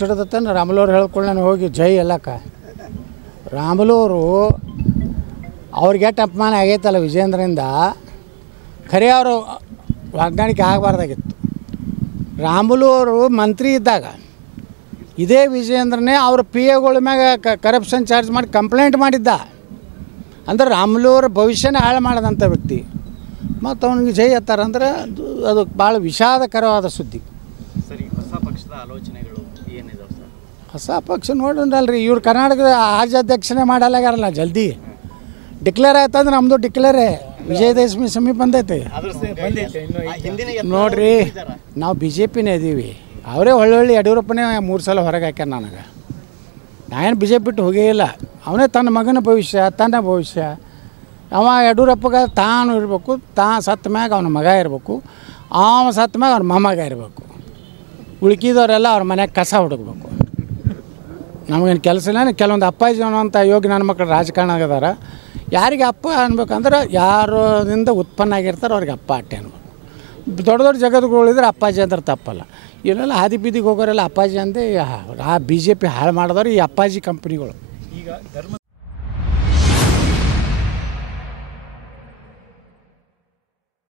ಹುಚ್ಚಿಡ್ದತ್ತಂದ್ರೆ ರಾಮುಲು ಅವ್ರು ಹೇಳ್ಕೊಂಡು ನಾನು ಹೋಗಿ ಜೈ ಎಲ್ಲಕ್ಕ ರಾಮುಲು ಅವರು ಅವ್ರಿಗೆ ಎಷ್ಟು ಅಪಮಾನ ಆಗೈತಲ್ಲ ವಿಜೇಂದ್ರಿಂದ ಖರೆ ಅವರು ಹೊಂದಾಣಿಕೆ ಆಗಬಾರ್ದಾಗಿತ್ತು. ರಾಮುಲು ಅವರು ಮಂತ್ರಿ ಇದ್ದಾಗ ಇದೇ ವಿಜೇಂದ್ರನೇ ಅವ್ರ ಪಿ ಎಗಳ ಮ್ಯಾಗ ಕರಪ್ಷನ್ ಚಾರ್ಜ್ ಮಾಡಿ ಕಂಪ್ಲೇಂಟ್ ಮಾಡಿದ್ದ. ಅಂದ್ರೆ ರಾಮುಲು ಅವ್ರ ಭವಿಷ್ಯನೇ ಹಾಳು ಮಾಡಿದಂಥ ವ್ಯಕ್ತಿ ಮತ್ತು ಅವ್ನಿಗೆ ಜೈ ಎತ್ತಾರಂದ್ರೆ ಅದು ಭಾಳ ವಿಷಾದಕರವಾದ ಸುದ್ದಿ. ಸರಿ, ಹೊಸ ಪಕ್ಷದ ಆಲೋಚನೆಗಳು ಏನಿದಾವೆ ಸರ್? ಹೊಸ ಪಕ್ಷ ನೋಡ್ರಲ್ರಿ, ಇವ್ರು ಕರ್ನಾಟಕದ ರಾಜ್ಯಾಧ್ಯಕ್ಷನೇ ಮಾಡಲ್ಲಾಗ್ಯಾರಲ್ಲ. ಜಲ್ದಿ ಡಿಕ್ಲೇರ್ ಆಯ್ತಂದ್ರೆ ನಮ್ಮದು ಡಿಕ್ಲೇರೇ. ವಿಜಯದಶಮಿ ಸಮೀಪ ಬಂದೈತೆ ನೋಡ್ರಿ. ನಾವು ಬಿ ಜೆ ಪಿನೇ ಇದ್ದೀವಿ. ಅವರೇ ಒಳ್ಳೊಳ್ಳೆ ಯಡಿಯೂರಪ್ಪನೇ 3 ಸಲ ಹೊರಗೆ ಹಾಕ್ಯಾರ ನನಗೆ. ನಾನೇನು ಬಿ ಜೆ ಪಿ ಬಿಟ್ಟು ಹೋಗೇ ಇಲ್ಲ. ಅವನೇ ತನ್ನ ಮಗನ ಭವಿಷ್ಯ, ತನ್ನ ಭವಿಷ್ಯ. ಅವ ಯಡಿಯೂರಪ್ಪಗೆ ತಾನು ಇರಬೇಕು, ಸತ್ತ ಮ್ಯಾಗ ಅವನ ಮಗ ಇರಬೇಕು, ಸತ್ತ ಮ್ಯಾಗ ಅವ್ನ ಮೊಮ್ಮಗ ಇರಬೇಕು. ಉಳ್ಕಿದವರೆಲ್ಲ ಅವ್ರ ಮನೆಯಾಗ ಕಸ ಹುಡುಕ್ಬೇಕು. ನಮಗೇನು ಕೆಲಸ ಇಲ್ಲ. ಕೆಲವೊಂದು ಅಪ್ಪಾಜಿ ಅನ್ನೋಂಥ ಯೋಗಿ ನನ್ನ ಮಕ್ಕಳು ರಾಜಕಾರಣದಾರ. ಯಾರಿಗೆ ಅಪ್ಪ ಅನ್ಬೇಕಂದ್ರೆ ಯಾರಿಂದ ಉತ್ಪನ್ನ ಆಗಿರ್ತಾರೆ ಅವ್ರಿಗೆ ಅಪ್ಪ ಅಟ್ಟೆ ಅನ್ಬೇಕು. ದೊಡ್ಡ ದೊಡ್ಡ ಜಗತ್ತುಗಳಿದ್ರೆ ಅಪ್ಪಾಜಿ ಅಂದ್ರೆ ತಪ್ಪಲ್ಲ. ಇವರೆಲ್ಲ ಹಾದಿ ಬೀದಿಗೆ ಹೋಗೋರೆಲ್ಲ ಅಪ್ಪಾಜಿ ಅಂದೇ ಆ ಬಿ ಜೆ ಪಿ ಹಾಳು ಮಾಡಿದವ್ರು ಈ ಅಪ್ಪಾಜಿ ಕಂಪ್ನಿಗಳು. ಈಗ ಧರ್ಮ